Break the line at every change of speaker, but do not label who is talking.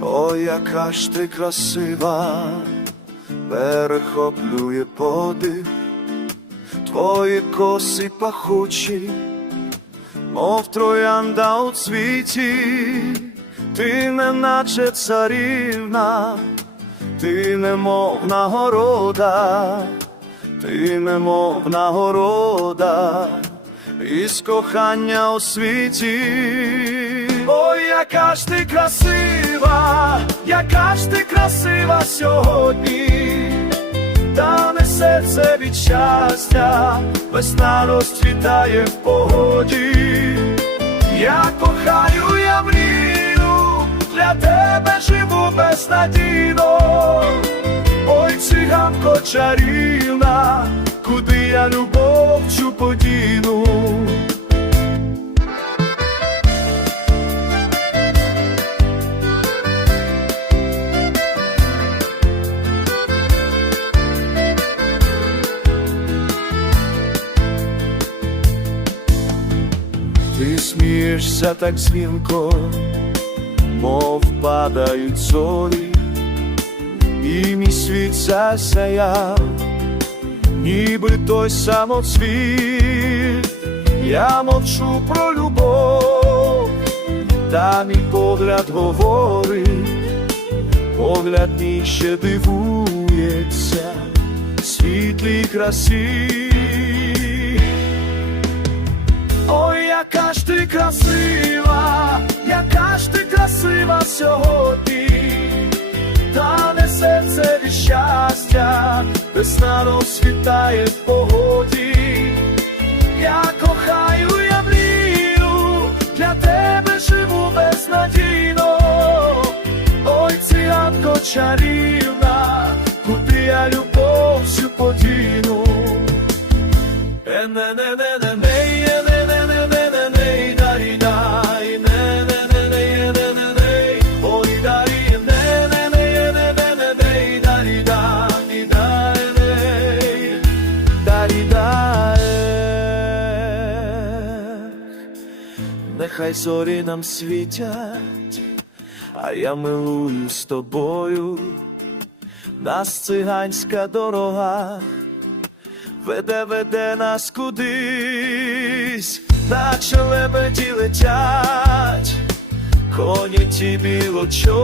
Ой, яка ж ти красива, перехоплює подих, твої коси пахучі, мов троянда у цвіті, ти не наче царівна, ти не мов нагорода, ти не мов нагорода, із кохання у світі. Яка ж ти красива, яка ж ти красива сьогодні, та не серце від щастя, весна розцвітає в погоді. Я кохаю, я мрію, для тебе живу безнадійно. Ой, циганко чарівна, куди я любов Ти смієшся так дзвінко, мов падають зорі, і мій світ засяяв, ніби той самоцвіт, я мовчу про любов, та мій погляд говорить, погляд мій ще дивується, світлій красі. Красива, яка ж ти красива сьогодні, та не серце від щастя, весна розсвітає в погоді. Я кохаю, я мрію, для тебе живу безнадійно. Ой, циганко чарівна, куди я любов всю подіну. Нехай зорі нам світять, а я милую з тобою, нас циганська дорога веде, веде нас кудись, наче лебеді летять, коні ті білочо.